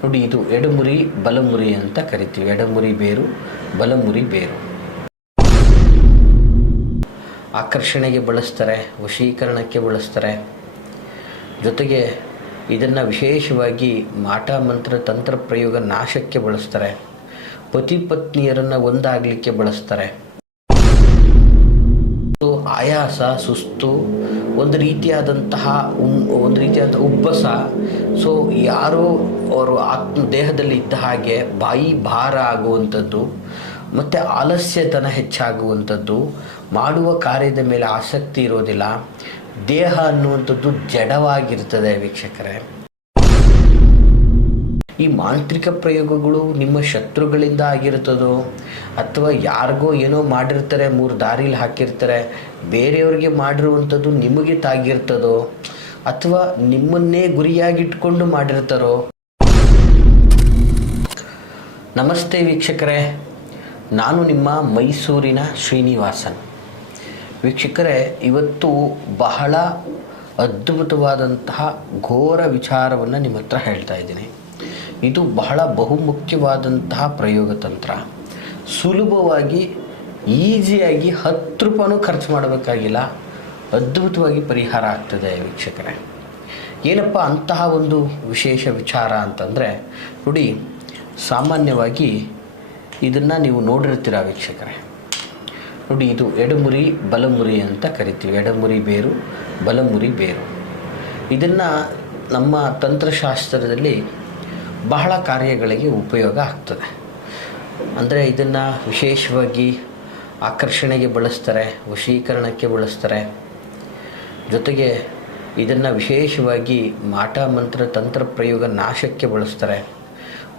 ನೋಡಿ, ಇದು ಎಡಮುರಿ ಬಲಮುರಿ ಅಂತ ಕರಿತೀವಿ. ಎಡಮುರಿ ಬೇರು, ಬಲಮುರಿ ಬೇರು. ಆಕರ್ಷಣೆಗೆ ಬಳಸ್ತಾರೆ, ವಶೀಕರಣಕ್ಕೆ ಬಳಸ್ತಾರೆ. ಜೊತೆಗೆ ಇದನ್ನು ವಿಶೇಷವಾಗಿ ಮಾಟ ಮಂತ್ರ ತಂತ್ರ ಪ್ರಯೋಗ ನಾಶಕ್ಕೆ ಬಳಸ್ತಾರೆ. ಪತಿ ಪತ್ನಿಯರನ್ನು ಒಂದಾಗಲಿಕ್ಕೆ ಬಳಸ್ತಾರೆ. ಆಯಾಸ, ಸುಸ್ತು, ಒಂದು ರೀತಿಯಾದಂತಹ ಉಬ್ಬಸ, ಸೊ ಯಾರೋ ಅವರು ದೇಹದಲ್ಲಿ ಇದ್ದ ಹಾಗೆ ಬಾಯಿ ಭಾರ ಆಗುವಂಥದ್ದು, ಮತ್ತು ಆಲಸ್ಯತನ ಹೆಚ್ಚಾಗುವಂಥದ್ದು, ಮಾಡುವ ಕಾರ್ಯದ ಮೇಲೆ ಆಸಕ್ತಿ ಇರೋದಿಲ್ಲ, ದೇಹ ಅನ್ನುವಂಥದ್ದು ಜಡವಾಗಿರ್ತದೆ ವೀಕ್ಷಕರೇ. ಈ ಮಾಂತ್ರಿಕ ಪ್ರಯೋಗಗಳು ನಿಮ್ಮ ಶತ್ರುಗಳಿಂದ ಆಗಿರ್ತದೋ, ಅಥವಾ ಯಾರಿಗೋ ಏನೋ ಮಾಡಿರ್ತಾರೆ, 3 ದಾರಿಲಿ ಹಾಕಿರ್ತಾರೆ, ಬೇರೆಯವ್ರಿಗೆ ಮಾಡಿರುವಂಥದ್ದು ನಿಮಗೆ ತಾಗಿರ್ತದೋ, ಅಥವಾ ನಿಮ್ಮನ್ನೇ ಗುರಿಯಾಗಿಟ್ಕೊಂಡು ಮಾಡಿರ್ತಾರೋ. ನಮಸ್ತೆ ವೀಕ್ಷಕರೇ, ನಾನು ನಿಮ್ಮ ಮೈಸೂರಿನ ಶ್ರೀನಿವಾಸನ್. ವೀಕ್ಷಕರೇ, ಇವತ್ತು ಬಹಳ ಅದ್ಭುತವಾದಂತಹ ಘೋರ ವಿಚಾರವನ್ನು ನಿಮ್ಮ ಹತ್ರ ಹೇಳ್ತಾ ಇದ್ದೀನಿ. ಇದು ಬಹಳ ಬಹುಮುಖ್ಯವಾದಂತಹ ಪ್ರಯೋಗ ತಂತ್ರ. ಸುಲಭವಾಗಿ ಈಸಿಯಾಗಿ 10 ರೂಪಾಯಿನೂ ಖರ್ಚು ಮಾಡಬೇಕಾಗಿಲ್ಲ, ಅದ್ಭುತವಾಗಿ ಪರಿಹಾರ ಆಗ್ತದೆ ವೀಕ್ಷಕರೇ. ಏನಪ್ಪ ಅಂತಹ ಒಂದು ವಿಶೇಷ ವಿಚಾರ ಅಂತಂದರೆ, ನೋಡಿ, ಸಾಮಾನ್ಯವಾಗಿ ಇದನ್ನು ನೀವು ನೋಡಿರ್ತೀರ ವೀಕ್ಷಕರೇ. ನೋಡಿ, ಇದು ಎಡಮುರಿ ಬಲಮುರಿ ಅಂತ ಕರಿತೀವಿ. ಎಡಮುರಿ ಬೇರು, ಬಲಮುರಿ ಬೇರು. ಇದನ್ನು ನಮ್ಮ ತಂತ್ರಶಾಸ್ತ್ರದಲ್ಲಿ ಬಹಳ ಕಾರ್ಯಗಳಿಗೆ ಉಪಯೋಗ ಆಗ್ತದೆ. ಅಂದರೆ ಇದನ್ನು ವಿಶೇಷವಾಗಿ ಆಕರ್ಷಣೆಗೆ ಬಳಸ್ತಾರೆ, ವಶೀಕರಣಕ್ಕೆ ಬಳಸ್ತಾರೆ. ಜೊತೆಗೆ ಇದನ್ನು ವಿಶೇಷವಾಗಿ ಮಾಟ ಮಂತ್ರ ತಂತ್ರ ಪ್ರಯೋಗ ನಾಶಕ್ಕೆ ಬಳಸ್ತಾರೆ.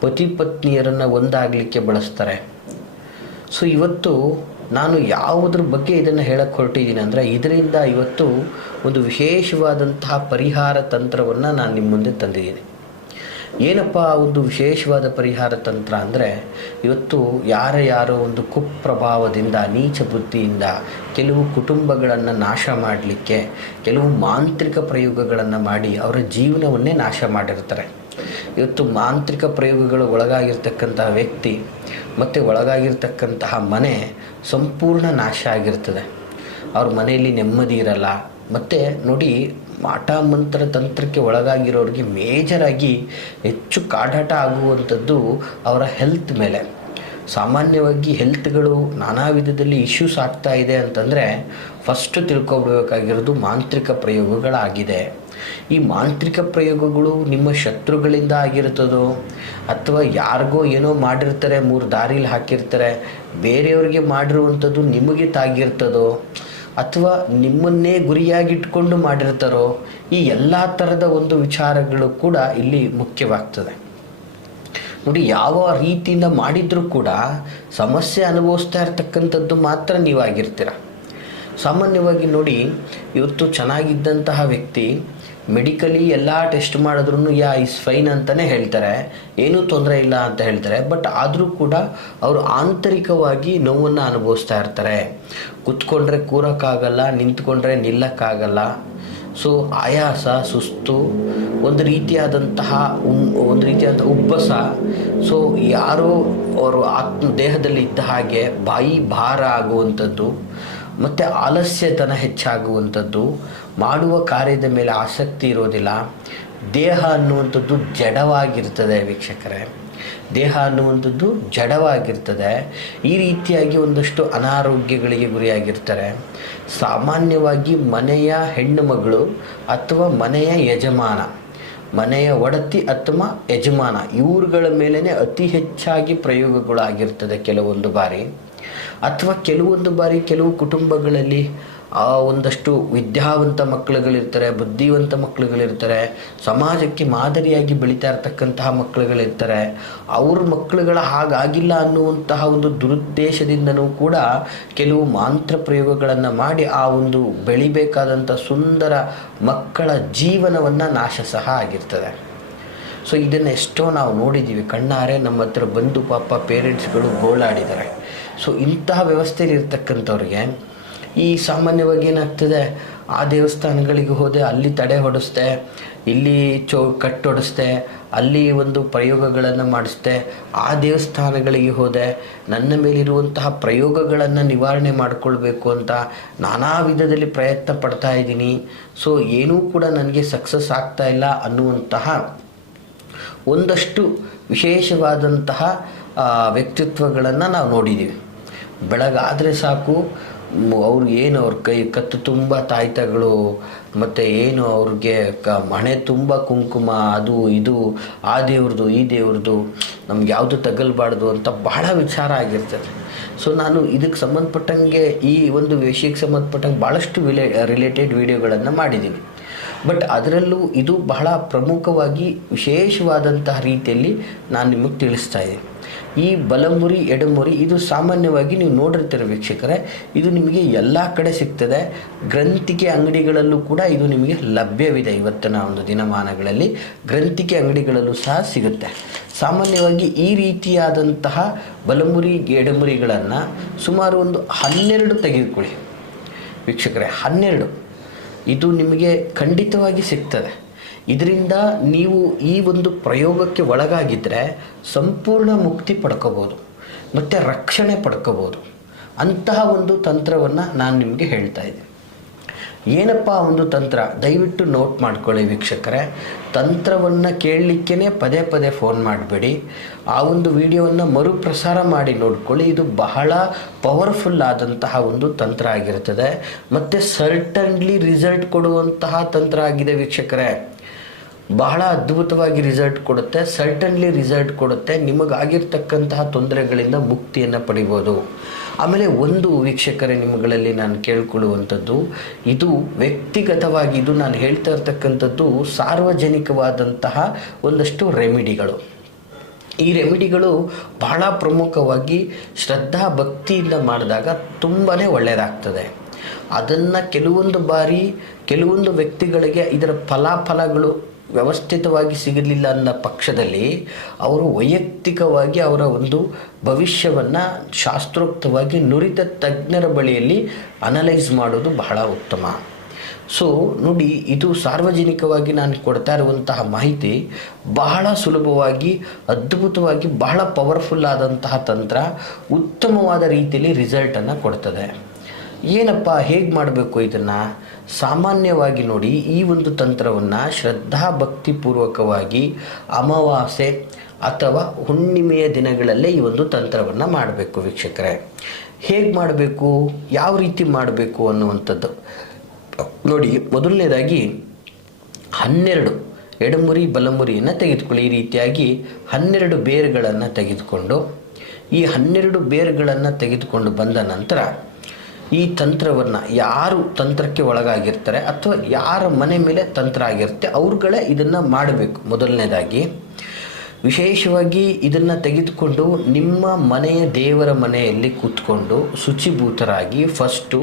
ಪತಿ ಪತ್ನಿಯರನ್ನು ಒಂದಾಗಲಿಕ್ಕೆ ಬಳಸ್ತಾರೆ. ಸೊ ಇವತ್ತು ನಾನು ಯಾವುದ್ರ ಬಗ್ಗೆ ಇದನ್ನು ಹೇಳಕ್ಕೆ ಹೊರಟಿದ್ದೀನಿ ಅಂದರೆ, ಇದರಿಂದ ಇವತ್ತು ಒಂದು ವಿಶೇಷವಾದಂತಹ ಪರಿಹಾರ ತಂತ್ರವನ್ನು ನಾನು ನಿಮ್ಮ ಮುಂದೆ ತಂದಿದ್ದೀನಿ. ಏನಪ್ಪ ಒಂದು ವಿಶೇಷವಾದ ಪರಿಹಾರ ತಂತ್ರ ಅಂದರೆ, ಇವತ್ತು ಯಾರೋ ಒಂದು ಕುಪ್ರಭಾವದಿಂದ, ನೀಚ ಬುದ್ಧಿಯಿಂದ ಕೆಲವು ಕುಟುಂಬಗಳನ್ನು ನಾಶ ಮಾಡಲಿಕ್ಕೆ ಕೆಲವು ಮಾಂತ್ರಿಕ ಪ್ರಯೋಗಗಳನ್ನು ಮಾಡಿ ಅವರ ಜೀವನವನ್ನೇ ನಾಶ ಮಾಡಿರ್ತಾರೆ. ಇವತ್ತು ಮಾಂತ್ರಿಕ ಪ್ರಯೋಗಗಳು ಒಳಗಾಗಿರ್ತಕ್ಕಂತಹ ವ್ಯಕ್ತಿ ಮತ್ತು ಒಳಗಾಗಿರ್ತಕ್ಕಂತಹ ಮನೆ ಸಂಪೂರ್ಣ ನಾಶ ಆಗಿರ್ತದೆ. ಅವ್ರ ಮನೆಯಲ್ಲಿ ನೆಮ್ಮದಿ ಇರಲ್ಲ. ಮತ್ತು ನೋಡಿ, ಮಾಟ ಮಂತ್ರ ತಂತ್ರಕ್ಕೆ ಒಳಗಾಗಿರೋರಿಗೆ ಮೇಜರಾಗಿ ಹೆಚ್ಚು ಕಾಡಾಟ ಆಗುವಂಥದ್ದು ಅವರ ಹೆಲ್ತ್ ಮೇಲೆ. ಸಾಮಾನ್ಯವಾಗಿ ಹೆಲ್ತ್ಗಳು ನಾನಾ ವಿಧದಲ್ಲಿ ಇಶ್ಯೂಸ್ ಆಗ್ತಾ ಇದೆ ಅಂತಂದರೆ, ಫಸ್ಟು ತಿಳ್ಕೊಬಿಡಬೇಕಾಗಿರೋದು ಮಾಂತ್ರಿಕ ಪ್ರಯೋಗಗಳಾಗಿದೆ. ಈ ಮಾಂತ್ರಿಕ ಪ್ರಯೋಗಗಳು ನಿಮ್ಮ ಶತ್ರುಗಳಿಂದ ಆಗಿರ್ತದೋ, ಅಥವಾ ಯಾರಿಗೋ ಏನೋ ಮಾಡಿರ್ತಾರೆ, 3 ದಾರಿಲಿ ಹಾಕಿರ್ತಾರೆ, ಬೇರೆಯವ್ರಿಗೆ ಮಾಡಿರುವಂಥದ್ದು ನಿಮಗೆ ತಾಗಿರ್ತದೋ, ಅಥವಾ ನಿಮ್ಮನ್ನೇ ಗುರಿಯಾಗಿಟ್ಕೊಂಡು ಮಾಡಿರ್ತಾರೋ, ಈ ಎಲ್ಲ ಥರದ ಒಂದು ವಿಚಾರಗಳು ಕೂಡ ಇಲ್ಲಿ ಮುಖ್ಯವಾಗ್ತದೆ. ನೋಡಿ, ಯಾವ ರೀತಿಯಿಂದ ಮಾಡಿದರೂ ಕೂಡ ಸಮಸ್ಯೆ ಅನುಭವಿಸ್ತಾ ಇರ್ತಕ್ಕಂಥದ್ದು ಮಾತ್ರ ನೀವಾಗಿರ್ತೀರ. ಸಾಮಾನ್ಯವಾಗಿ ನೋಡಿ, ಇವತ್ತು ಚೆನ್ನಾಗಿದ್ದಂತಹ ವ್ಯಕ್ತಿ ಮೆಡಿಕಲಿ ಎಲ್ಲ ಟೆಸ್ಟ್ ಮಾಡಿದ್ರೂ ಇಸ್ ಫೈನ್ ಅಂತಲೇ ಹೇಳ್ತಾರೆ, ಏನೂ ತೊಂದರೆ ಇಲ್ಲ ಅಂತ ಹೇಳ್ತಾರೆ. ಬಟ್ ಆದರೂ ಕೂಡ ಅವರು ಆಂತರಿಕವಾಗಿ ನೋವನ್ನು ಅನುಭವಿಸ್ತಾ ಇರ್ತಾರೆ. ಕೂತ್ಕೊಂಡ್ರೆ ಕೂರೋಕ್ಕಾಗಲ್ಲ, ನಿಂತ್ಕೊಂಡ್ರೆ ನಿಲ್ಲಕ್ಕಾಗಲ್ಲ. ಸೊ ಆಯಾಸ, ಸುಸ್ತು, ಒಂದು ರೀತಿಯಾದಂತಹ ಉಬ್ಬಸ, ಸೊ ಯಾರೋ ಅವರು ದೇಹದಲ್ಲಿ ಇದ್ದ ಹಾಗೆ ಬಾಯಿ ಭಾರ ಆಗುವಂಥದ್ದು, ಮತ್ತು ಆಲಸ್ಯತನ ಹೆಚ್ಚಾಗುವಂಥದ್ದು, ಮಾಡುವ ಕಾರ್ಯದ ಮೇಲೆ ಆಸಕ್ತಿ ಇರೋದಿಲ್ಲ, ದೇಹ ಅನ್ನುವಂಥದ್ದು ಜಡವಾಗಿರ್ತದೆ ವೀಕ್ಷಕರೇ. ದೇಹ ಅನ್ನುವಂಥದ್ದು ಜಡವಾಗಿರ್ತದೆ. ಈ ರೀತಿಯಾಗಿ ಒಂದಷ್ಟು ಅನಾರೋಗ್ಯಗಳಿಗೆ ಗುರಿಯಾಗಿರ್ತಾರೆ. ಸಾಮಾನ್ಯವಾಗಿ ಮನೆಯ ಹೆಣ್ಣು ಮಗಳು ಅಥವಾ ಮನೆಯ ಯಜಮಾನ, ಮನೆಯ ಒಡತಿ ಅಥವಾ ಯಜಮಾನ, ಇವ್ರುಗಳ ಮೇಲೇ ಅತಿ ಹೆಚ್ಚಾಗಿ ಪ್ರಯೋಗಗಳಾಗಿರ್ತದೆ ಕೆಲವೊಂದು ಬಾರಿ. ಅಥವಾ ಕೆಲವೊಂದು ಬಾರಿ ಕೆಲವು ಕುಟುಂಬಗಳಲ್ಲಿ ಒಂದಷ್ಟು ವಿದ್ಯಾವಂತ ಮಕ್ಕಳುಗಳಿರ್ತಾರೆ, ಬುದ್ಧಿವಂತ ಮಕ್ಕಳುಗಳಿರ್ತಾರೆ, ಸಮಾಜಕ್ಕೆ ಮಾದರಿಯಾಗಿ ಬೆಳೀತಾ ಇರ್ತಕ್ಕಂತಹ ಮಕ್ಕಳುಗಳಿರ್ತಾರೆ. ಅವ್ರ ಮಕ್ಕಳುಗಳ ಹಾಗಾಗಿಲ್ಲ ಅನ್ನುವಂತಹ ಒಂದು ದುರುದ್ದೇಶದಿಂದನೂ ಕೂಡ ಕೆಲವು ಮಾಂತ್ರ ಪ್ರಯೋಗಗಳನ್ನು ಮಾಡಿ ಆ ಒಂದು ಬೆಳಿಬೇಕಾದಂಥ ಸುಂದರ ಮಕ್ಕಳ ಜೀವನವನ್ನು ನಾಶ ಸಹ ಆಗಿರ್ತದೆ. ಸೊ ಇದನ್ನು ಎಷ್ಟೋ ನಾವು ನೋಡಿದ್ದೀವಿ ಕಣ್ಣಾರೆ. ನಮ್ಮ ಹತ್ರ ಬಂದು ಪಾಪ ಪೇರೆಂಟ್ಸ್ಗಳು ಗೋಳಾಡಿದ್ದಾರೆ. ಸೊ ಇಂತಹ ವ್ಯವಸ್ಥೆಯಲ್ಲಿ ಇರ್ತಕ್ಕಂಥವ್ರಿಗೆ ಈ ಸಾಮಾನ್ಯವಾಗಿ ಏನಾಗ್ತದೆ, ಆ ದೇವಸ್ಥಾನಗಳಿಗೆ ಹೋದೆ, ಅಲ್ಲಿ ತಡೆ ಹೊಡಿಸ್ದೆ, ಇಲ್ಲಿ ಕಟ್ಟೊಡಿಸ್ದೆ, ಅಲ್ಲಿ ಒಂದು ಪ್ರಯೋಗಗಳನ್ನು ಮಾಡಿಸ್ದೆ, ಆ ದೇವಸ್ಥಾನಗಳಿಗೆ ಹೋದೆ, ನನ್ನ ಮೇಲಿರುವಂತಹ ಪ್ರಯೋಗಗಳನ್ನು ನಿವಾರಣೆ ಮಾಡಿಕೊಳ್ಬೇಕು ಅಂತ ನಾನಾ ವಿಧದಲ್ಲಿ ಪ್ರಯತ್ನ ಪಡ್ತಾ ಇದ್ದೀನಿ. ಸೊ ಏನೂ ಕೂಡ ನನಗೆ ಸಕ್ಸಸ್ ಆಗ್ತಾ ಇಲ್ಲ ಅನ್ನುವಂತಹ ಒಂದಷ್ಟು ವಿಶೇಷವಾದಂತಹ ವ್ಯಕ್ತಿತ್ವಗಳನ್ನು ನಾವು ನೋಡಿದ್ದೀವಿ. ಬೆಳಗಾದರೆ ಸಾಕು ಅವ್ರು ಏನು ಅವ್ರ ಕತ್ತು ತುಂಬ ತಾಯ್ತಗಳು, ಮತ್ತು ಏನು ಅವ್ರಿಗೆ ಹಣೆ ತುಂಬ ಕುಂಕುಮ, ಅದು ಇದು, ಆ ದೇವ್ರದ್ದು ಈ ದೇವ್ರದ್ದು, ನಮ್ಗೆ ಯಾವುದು ತಗಲ್ಬಾರ್ದು ಅಂತ ಬಹಳ ವಿಚಾರ ಆಗಿರ್ತದೆ. ಸೊ ನಾನು ಇದಕ್ಕೆ ಸಂಬಂಧಪಟ್ಟಂಗೆ ಈ ಒಂದು ವಿಷಯಕ್ಕೆ ಸಂಬಂಧಪಟ್ಟಂಗೆ ಭಾಳಷ್ಟು ರಿಲೇಟೆಡ್ ವಿಡಿಯೋಗಳನ್ನು ಮಾಡಿದ್ದೀನಿ. ಬಟ್ ಅದರಲ್ಲೂ ಇದು ಬಹಳ ಪ್ರಮುಖವಾಗಿ ವಿಶೇಷವಾದಂತಹ ರೀತಿಯಲ್ಲಿ ನಾನು ನಿಮಗೆ ತಿಳಿಸ್ತಾ ಇದ್ದೀನಿ. ಈ ಬಲಮುರಿ ಎಡಮುರಿ ಇದು ಸಾಮಾನ್ಯವಾಗಿ ನೀವು ನೋಡಿರ್ತೀರ ವೀಕ್ಷಕರೇ, ಇದು ನಿಮಗೆ ಎಲ್ಲ ಕಡೆ ಸಿಗ್ತದೆ. ಗ್ರಂಥಿಗೆ ಅಂಗಡಿಗಳಲ್ಲೂ ಕೂಡ ಇದು ನಿಮಗೆ ಲಭ್ಯವಿದೆ. ಇವತ್ತಿನ ಒಂದು ದಿನಮಾನಗಳಲ್ಲಿ ಗ್ರಂಥಿಗೆ ಅಂಗಡಿಗಳಲ್ಲೂ ಸಹ ಸಿಗುತ್ತೆ. ಸಾಮಾನ್ಯವಾಗಿ ಈ ರೀತಿಯಾದಂತಹ ಬಲಮುರಿ ಎಡಮುರಿಗಳನ್ನು ಸುಮಾರು ಒಂದು 12 ತೆಗೆದುಕೊಳ್ಳಿ ವೀಕ್ಷಕರೇ. 12 ಇದು ನಿಮಗೆ ಖಂಡಿತವಾಗಿ ಸಿಗ್ತದೆ. ಇದರಿಂದ ನೀವು ಈ ಒಂದು ಪ್ರಯೋಗಕ್ಕೆ ಒಳಗಾಗಿದ್ದರೆ ಸಂಪೂರ್ಣ ಮುಕ್ತಿ ಪಡ್ಕೋಬೋದು ಮತ್ತು ರಕ್ಷಣೆ ಪಡ್ಕೋಬೋದು. ಅಂತಹ ಒಂದು ತಂತ್ರವನ್ನು ನಾನು ನಿಮಗೆ ಹೇಳ್ತಾ ಇದ್ದೀನಿ. ಏನಪ್ಪ ಒಂದು ತಂತ್ರ, ದಯವಿಟ್ಟು ನೋಟ್ ಮಾಡ್ಕೊಳ್ಳಿ ವೀಕ್ಷಕರೇ. ತಂತ್ರವನ್ನು ಕೇಳಲಿಕ್ಕೇ ಪದೇ ಪದೇ ಫೋನ್ ಮಾಡಬೇಡಿ. ಆ ಒಂದು ವಿಡಿಯೋವನ್ನು ಮರುಪ್ರಸಾರ ಮಾಡಿ ನೋಡ್ಕೊಳ್ಳಿ. ಇದು ಬಹಳ ಪವರ್ಫುಲ್ ಆದಂತಹ ಒಂದು ತಂತ್ರ ಆಗಿರ್ತದೆ ಮತ್ತು ಸರ್ಟನ್ಲಿ ರಿಸಲ್ಟ್ ಕೊಡುವಂತಹ ತಂತ್ರ ಆಗಿದೆ ವೀಕ್ಷಕರೇ. ಬಹಳ ಅದ್ಭುತವಾಗಿ ರಿಸಲ್ಟ್ ಕೊಡುತ್ತೆ, ಸರ್ಟನ್ಲಿ ರಿಸಲ್ಟ್ ಕೊಡುತ್ತೆ. ನಿಮಗಾಗಿರ್ತಕ್ಕಂತಹ ತೊಂದರೆಗಳಿಂದ ಮುಕ್ತಿಯನ್ನು ಪಡಿಬೋದು. ಆಮೇಲೆ ಒಂದು ವೀಕ್ಷಕರೇ, ನಿಮ್ಮಗಳಲ್ಲಿ ನಾನು ಕೇಳ್ಕೊಳ್ಳುವಂಥದ್ದು, ಇದು ವ್ಯಕ್ತಿಗತವಾಗಿ ಇದು ನಾನು ಹೇಳ್ತಾ ಇರ್ತಕ್ಕಂಥದ್ದು ಸಾರ್ವಜನಿಕವಾದಂತಹ ಒಂದಷ್ಟು ರೆಮಿಡಿಗಳು. ಈ ರೆಮಿಡಿಗಳು ಬಹಳ ಪ್ರಮುಖವಾಗಿ ಶ್ರದ್ಧಾ ಭಕ್ತಿಯಿಂದ ಮಾಡಿದಾಗ ತುಂಬಾ ಒಳ್ಳೆಯದಾಗ್ತದೆ. ಅದನ್ನು ಕೆಲವೊಂದು ಬಾರಿ ಕೆಲವೊಂದು ವ್ಯಕ್ತಿಗಳಿಗೆ ಇದರ ಫಲಾಫಲಗಳು ವ್ಯವಸ್ಥಿತವಾಗಿ ಸಿಗಲಿಲ್ಲ ಅನ್ನೋ ಪಕ್ಷದಲ್ಲಿ ಅವರು ವೈಯಕ್ತಿಕವಾಗಿ ಅವರ ಒಂದು ಭವಿಷ್ಯವನ್ನು ಶಾಸ್ತ್ರೋಕ್ತವಾಗಿ ನುರಿತ ತಜ್ಞರ ಬಳಿಯಲ್ಲಿ ಅನಲೈಸ್ ಮಾಡೋದು ಬಹಳ ಉತ್ತಮ. ಸೊ ನೋಡಿ, ಇದು ಸಾರ್ವಜನಿಕವಾಗಿ ನಾನು ಕೊಡ್ತಾ ಇರುವಂತಹ ಮಾಹಿತಿ ಬಹಳ ಸುಲಭವಾಗಿ, ಅದ್ಭುತವಾಗಿ, ಬಹಳ ಪವರ್ಫುಲ್ ಆದಂತಹ ತಂತ್ರ ಉತ್ತಮವಾದ ರೀತಿಯಲ್ಲಿ ರಿಸಲ್ಟನ್ನು ಕೊಡ್ತದೆ. ಏನಪ್ಪ ಹೇಗೆ ಮಾಡಬೇಕು ಇದನ್ನು? ಸಾಮಾನ್ಯವಾಗಿ ನೋಡಿ, ಈ ಒಂದು ತಂತ್ರವನ್ನು ಶ್ರದ್ಧಾ ಭಕ್ತಿಪೂರ್ವಕವಾಗಿ ಅಮಾವಾಸ್ಯೆ ಅಥವಾ ಹುಣ್ಣಿಮೆಯ ದಿನಗಳಲ್ಲೇ ಈ ಒಂದು ತಂತ್ರವನ್ನು ಮಾಡಬೇಕು ವೀಕ್ಷಕರೇ. ಹೇಗೆ ಮಾಡಬೇಕು, ಯಾವ ರೀತಿ ಮಾಡಬೇಕು ಅನ್ನುವಂಥದ್ದು ನೋಡಿ. ಮೊದಲನೇದಾಗಿ 12 ಎಡಮುರಿ ಬಲಮುರಿಯನ್ನು ತೆಗೆದುಕೊಳ್ಳಿ. ಈ ರೀತಿಯಾಗಿ 12 ಬೇರುಗಳನ್ನು ತೆಗೆದುಕೊಂಡು, ಈ 12 ಬೇರುಗಳನ್ನು ತೆಗೆದುಕೊಂಡು ಬಂದ ನಂತರ ಈ ತಂತ್ರವನ್ನು ಯಾರು ತಂತ್ರಕ್ಕೆ ಒಳಗಾಗಿರ್ತಾರೆ ಅಥವಾ ಯಾರ ಮನೆ ಮೇಲೆ ತಂತ್ರ ಆಗಿರುತ್ತೆ ಅವ್ರುಗಳೇ ಇದನ್ನು ಮಾಡಬೇಕು. ಮೊದಲನೇದಾಗಿ ವಿಶೇಷವಾಗಿ ಇದನ್ನು ತೆಗೆದುಕೊಂಡು ನಿಮ್ಮ ಮನೆಯ ದೇವರ ಮನೆಯಲ್ಲಿ ಕೂತ್ಕೊಂಡು ಶುಚಿಭೂತರಾಗಿ ಫಸ್ಟು,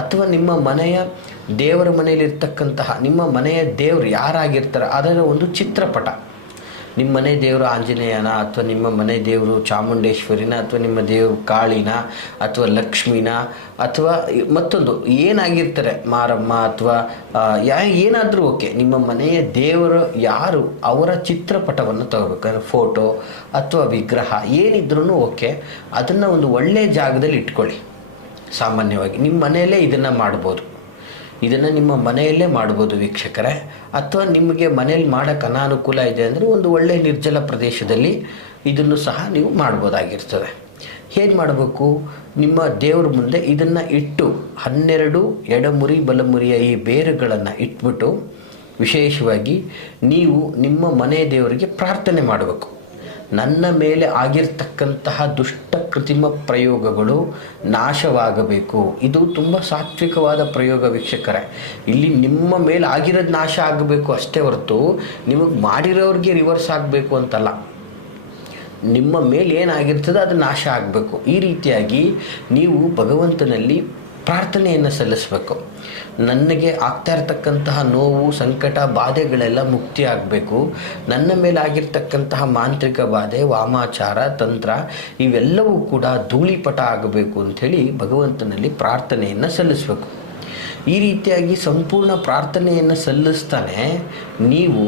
ಅಥವಾ ನಿಮ್ಮ ಮನೆಯ ದೇವರ ಮನೆಯಲ್ಲಿರ್ತಕ್ಕಂತಹ ನಿಮ್ಮ ಮನೆಯ ದೇವರು ಯಾರಾಗಿರ್ತಾರೆ ಅದರ ಒಂದು ಚಿತ್ರಪಟ, ನಿಮ್ಮ ಮನೆ ದೇವರು ಆಂಜನೇಯನ ಅಥವಾ ನಿಮ್ಮ ಮನೆ ದೇವರು ಚಾಮುಂಡೇಶ್ವರಿನ ಅಥವಾ ನಿಮ್ಮ ದೇವರು ಕಾಳಿನ ಅಥವಾ ಲಕ್ಷ್ಮಿನ ಅಥವಾ ಮತ್ತೊಂದು ಏನಾಗಿರ್ತಾರೆ ಮಾರಮ್ಮ ಅಥವಾ ಏನಾದರೂ ಓಕೆ, ನಿಮ್ಮ ಮನೆಯ ದೇವರು ಯಾರು ಅವರ ಚಿತ್ರಪಟವನ್ನು ತಗೋಬೇಕು, ಫೋಟೋ ಅಥವಾ ವಿಗ್ರಹ ಏನಿದ್ರೂ ಓಕೆ. ಅದನ್ನು ಒಂದು ಒಳ್ಳೆಯ ಜಾಗದಲ್ಲಿ ಇಟ್ಕೊಳ್ಳಿ. ಸಾಮಾನ್ಯವಾಗಿ ನಿಮ್ಮ ಮನೆಯಲ್ಲೇ ಇದನ್ನು ಮಾಡ್ಬೋದು. ಇದನ್ನು ನಿಮ್ಮ ಮನೆಯಲ್ಲೇ ಮಾಡ್ಬೋದು ವೀಕ್ಷಕರೇ. ಅಥವಾ ನಿಮಗೆ ಮನೇಲಿ ಮಾಡೋಕ್ಕೆ ಅನಾನುಕೂಲ ಇದೆ ಅಂದರೆ ಒಂದು ಒಳ್ಳೆಯ ನಿರ್ಜಲ ಪ್ರದೇಶದಲ್ಲಿ ಇದನ್ನು ಸಹ ನೀವು ಮಾಡ್ಬೋದಾಗಿರ್ತದೆ. ಹೇಗೆ ಮಾಡಬೇಕು? ನಿಮ್ಮ ದೇವ್ರ ಮುಂದೆ ಇದನ್ನು ಇಟ್ಟು 12 ಎಡಮುರಿ ಬಲಮುರಿಯ ಈ ಬೇರುಗಳನ್ನು ಇಟ್ಬಿಟ್ಟು ವಿಶೇಷವಾಗಿ ನೀವು ನಿಮ್ಮ ಮನೆ ದೇವರಿಗೆ ಪ್ರಾರ್ಥನೆ ಮಾಡಬೇಕು. ನನ್ನ ಮೇಲೆ ಆಗಿರ್ತಕ್ಕಂತಹ ದುಷ್ಟ ಕೃತ್ರಿಮ ಪ್ರಯೋಗಗಳು ನಾಶವಾಗಬೇಕು. ಇದು ತುಂಬ ಸಾತ್ವಿಕವಾದ ಪ್ರಯೋಗ ವೀಕ್ಷಕರೇ. ಇಲ್ಲಿ ನಿಮ್ಮ ಮೇಲೆ ಆಗಿರೋದು ನಾಶ ಆಗಬೇಕು ಅಷ್ಟೇ ಹೊರತು ನಿಮಗೆ ಮಾಡಿರೋರಿಗೆ ರಿವರ್ಸ್ ಆಗಬೇಕು ಅಂತಲ್ಲ. ನಿಮ್ಮ ಮೇಲೆ ಏನಾಗಿರ್ತದೆ ಅದು ನಾಶ ಆಗಬೇಕು. ಈ ರೀತಿಯಾಗಿ ನೀವು ಭಗವಂತನಲ್ಲಿ ಪ್ರಾರ್ಥನೆಯನ್ನು ಸಲ್ಲಿಸಬೇಕು. ನನಗೆ ಆಗ್ತಾ ಇರತಕ್ಕಂತಹ ನೋವು, ಸಂಕಟ, ಬಾಧೆಗಳೆಲ್ಲ ಮುಕ್ತಿ ಆಗಬೇಕು. ನನ್ನ ಮೇಲೆ ಆಗಿರ್ತಕ್ಕಂತಹ ಮಾಂತ್ರಿಕ ಬಾಧೆ, ವಾಮಾಚಾರ, ತಂತ್ರ ಇವೆಲ್ಲವೂ ಕೂಡ ಧೂಳಿಪಟ ಆಗಬೇಕು ಅಂಥೇಳಿ ಭಗವಂತನಲ್ಲಿ ಪ್ರಾರ್ಥನೆಯನ್ನು ಸಲ್ಲಿಸಬೇಕು. ಈ ರೀತಿಯಾಗಿ ಸಂಪೂರ್ಣ ಪ್ರಾರ್ಥನೆಯನ್ನು ಸಲ್ಲಿಸ್ತಾನೆ ನೀವು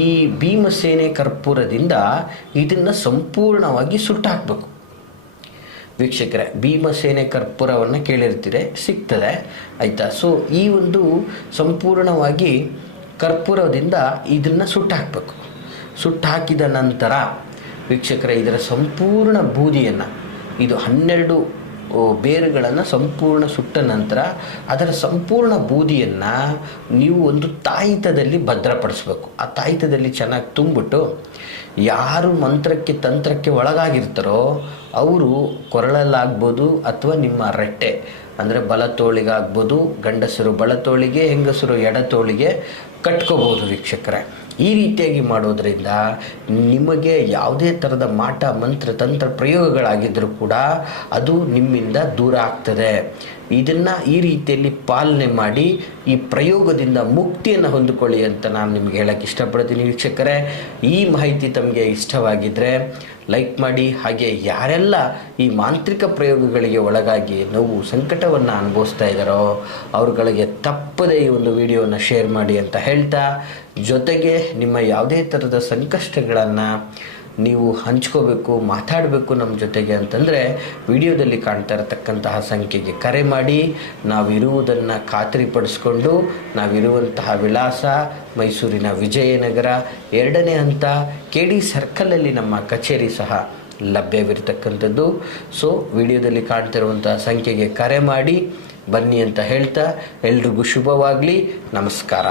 ಈ ಭೀಮಸೇನೆ ಕರ್ಪೂರದಿಂದ ಇದನ್ನು ಸಂಪೂರ್ಣವಾಗಿ ಸುಟ್ಟಾಕಬೇಕು. ವೀಕ್ಷಕರೇ, ಭೀಮಸೇನೆ ಕರ್ಪೂರವನ್ನು ಕೇಳಿರ್ತೀರಿ, ಸಿಗ್ತದೆ ಆಯಿತಾ. ಸೊ ಈ ಒಂದು ಸಂಪೂರ್ಣವಾಗಿ ಕರ್ಪೂರದಿಂದ ಇದನ್ನು ಸುಟ್ಟಾಕಬೇಕು. ಸುಟ್ಟಾಕಿದ ನಂತರ ವೀಕ್ಷಕರೇ, ಇದರ ಸಂಪೂರ್ಣ ಬೂದಿಯನ್ನು, ಇದು 12 ಬೇರುಗಳನ್ನು ಸಂಪೂರ್ಣ ಸುಟ್ಟ ನಂತರ ಅದರ ಸಂಪೂರ್ಣ ಬೂದಿಯನ್ನು ನೀವು ಒಂದು ತಾಯಿತದಲ್ಲಿ ಭದ್ರಪಡಿಸ್ಬೇಕು. ಆ ತಾಯಿತದಲ್ಲಿ ಚೆನ್ನಾಗಿ ತುಂಬಿಟ್ಟು ಯಾರು ಮಂತ್ರಕ್ಕೆ ತಂತ್ರಕ್ಕೆ ಒಳಗಾಗಿರ್ತಾರೋ ಅವರು ಕೊರಳಲ್ಲಾಗ್ಬೋದು ಅಥವಾ ನಿಮ್ಮ ರೆಟ್ಟೆ ಅಂದರೆ ಬಲತೋಳಿಗಾಗ್ಬೋದು, ಗಂಡಸರು ಬಲತೋಳಿಗೆ, ಹೆಂಗಸರು ಎಡತೋಳಿಗೆ ಕಟ್ಕೋಬೋದು ವೀಕ್ಷಕರೇ. ಈ ರೀತಿಯಾಗಿ ಮಾಡೋದರಿಂದ ನಿಮಗೆ ಯಾವುದೇ ಥರದ ಮಾಟ ಮಂತ್ರ ತಂತ್ರ ಪ್ರಯೋಗಗಳಾಗಿದ್ದರೂ ಕೂಡ ಅದು ನಿಮ್ಮಿಂದ ದೂರ ಆಗ್ತದೆ. ಇದನ್ನು ಈ ರೀತಿಯಲ್ಲಿ ಪಾಲನೆ ಮಾಡಿ ಈ ಪ್ರಯೋಗದಿಂದ ಮುಕ್ತಿಯನ್ನು ಹೊಂದಿಕೊಳ್ಳಿ ಅಂತ ನಾನು ನಿಮಗೆ ಹೇಳೋಕ್ಕೆ ಇಷ್ಟಪಡ್ತೀನಿ ವೀಕ್ಷಕರೇ. ಈ ಮಾಹಿತಿ ತಮಗೆ ಇಷ್ಟವಾಗಿದ್ದರೆ ಲೈಕ್ ಮಾಡಿ. ಹಾಗೆ ಯಾರೆಲ್ಲ ಈ ಮಾಂತ್ರಿಕ ಪ್ರಯೋಗಗಳಿಗೆ ಒಳಗಾಗಿ ನೋವು ಸಂಕಟವನ್ನು ಅನುಭವಿಸ್ತಾ ಇದ್ದಾರೋ ಅವ್ರುಗಳಿಗೆ ತಪ್ಪದೇ ಈ ಒಂದು ವಿಡಿಯೋನ ಶೇರ್ ಮಾಡಿ ಅಂತ ಹೇಳ್ತಾ, ಜೊತೆಗೆ ನಿಮ್ಮ ಯಾವುದೇ ಥರದ ಸಂಕಷ್ಟಗಳನ್ನು ನೀವು ಹಂಚ್ಕೋಬೇಕು, ಮಾತಾಡಬೇಕು ನಮ್ಮ ಜೊತೆಗೆ ಅಂತಂದರೆ ವಿಡಿಯೋದಲ್ಲಿ ಕಾಣ್ತಾ ಇರತಕ್ಕಂತಹ ಸಂಖ್ಯೆಗೆ ಕರೆ ಮಾಡಿ. ನಾವಿರುವುದನ್ನು ಖಾತ್ರಿಪಡಿಸ್ಕೊಂಡು, ನಾವಿರುವಂತಹ ವಿಳಾಸ ಮೈಸೂರಿನ ವಿಜಯನಗರ 2ನೇ ಹಂತ KD ಸರ್ಕಲಲ್ಲಿ ನಮ್ಮ ಕಚೇರಿ ಸಹ ಲಭ್ಯವಿರತಕ್ಕಂಥದ್ದು. ಸೊ ವಿಡಿಯೋದಲ್ಲಿ ಕಾಣ್ತಿರುವಂತಹ ಸಂಖ್ಯೆಗೆ ಕರೆ ಮಾಡಿ ಬನ್ನಿ ಅಂತ ಹೇಳ್ತಾ ಎಲ್ರಿಗೂ ಶುಭವಾಗಲಿ. ನಮಸ್ಕಾರ.